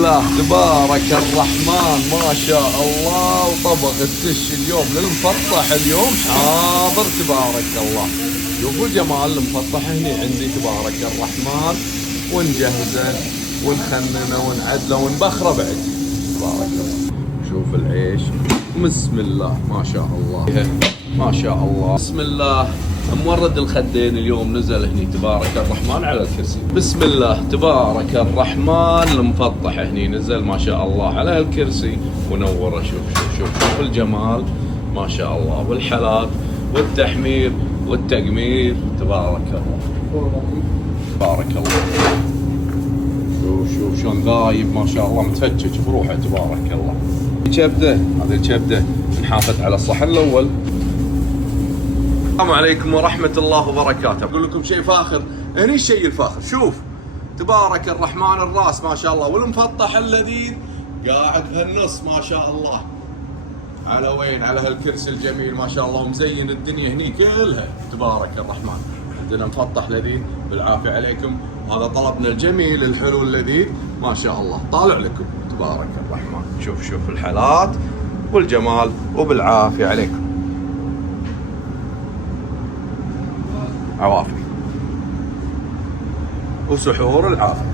الله تبارك الرحمن ما شاء الله. وطبق الدش اليوم للمفطح اليوم حاضر تبارك الله. شوفوا جمال المفطح هني عندي تبارك الرحمن، ونجهزه ونخننه ونعدله ونبخره بعد تبارك الله. شوف العيش بسم الله ما شاء الله ما شاء الله بسم الله. مورد الخدين اليوم نزل هني تبارك الرحمن على الكرسي. بسم الله تبارك الرحمن المفطح هني نزل ما شاء الله على الكرسي ونوره. شوف الجمال ما شاء الله، والحلاق والتحمير والتقمير تبارك الله تبارك الله. شوف شلون غايب ما شاء الله، متفجج بروحه تبارك الله. كبده، هذه الكبده نحافظ على الصحن الاول. السلام عليكم ورحمة الله وبركاته. أقول لكم شيء فاخر، هني الشيء الفاخر. شوف تبارك الرحمن الراس ما شاء الله، والمفطح اللذيذ قاعد بهالنص ما شاء الله. على وين؟ على هالكرسي الجميل ما شاء الله، ومزين الدنيا هني كلها تبارك الرحمن. عندنا مفطح لذيذ بالعافية عليكم. هذا طلبنا الجميل الحلو اللذيذ ما شاء الله، طالع لكم تبارك الرحمن. شوف الحالات والجمال وبالعافية عليكم. عوافي وسحور العافية.